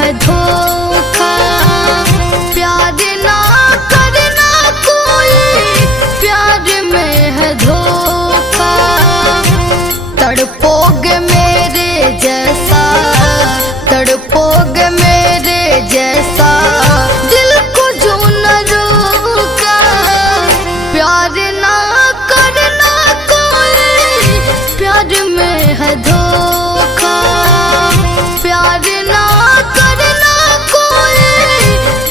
है धोखा। प्यार ना करना कोई, प्यार में है धोखा। तड़पोगे मेरे जैसा, तड़पोगे मेरे जैसा, दिल को जो न रोका। प्यार ना करना कोई, प्यार में है धोखा। प्यार ना करना कोई,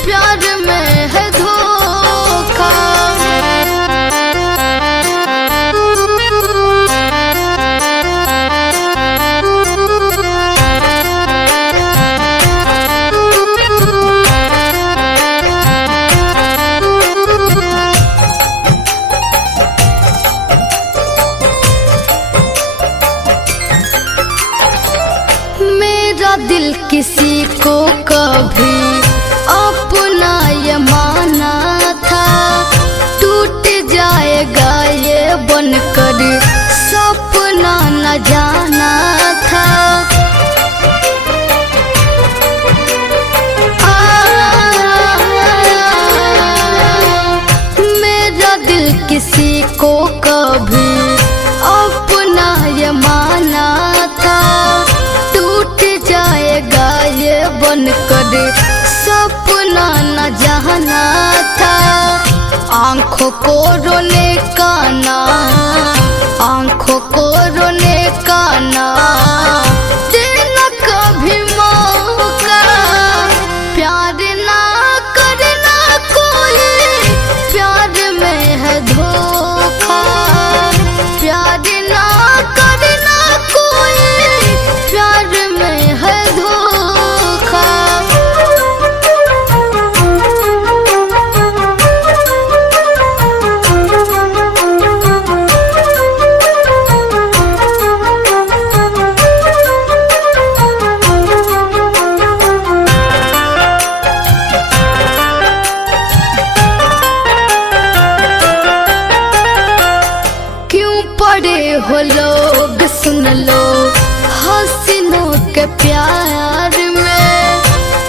प्यार में है धोखा। मेरा दिल किसी को कभी अपना ये माना था। टूट जाएगा ये बनकर सपना न जाना था। मेरा दिल किसी को कभी अपना ये माना था। टूट जाएगा ये बनकर सपना न जाना था। आँखों को रोने का ना, आँखों को रोने का ना देना कभी मौका। प्यार ना करना कोई, प्यार में है धोखा। प्यार ना करना कोई, प्यार में है धोखा। क्यों पड़े हो लोग सुन लो हसीनों के प्यार में।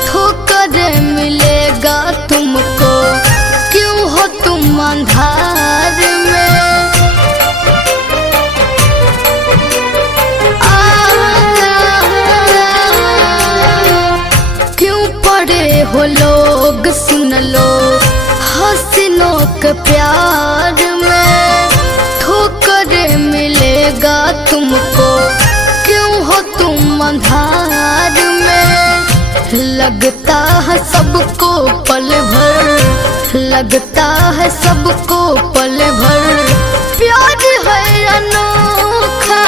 ठोकर मिलेगा तुमको, क्यों हो तुम अंधार में। क्यों पड़े हो लोग सुन लो हसीनों के प्यार में। ठोकर मिलेगा तुमको, क्यों हो तुम अंधार में। लगता है सबको पल भर, लगता है सबको पल भर, प्यार है अनोखा।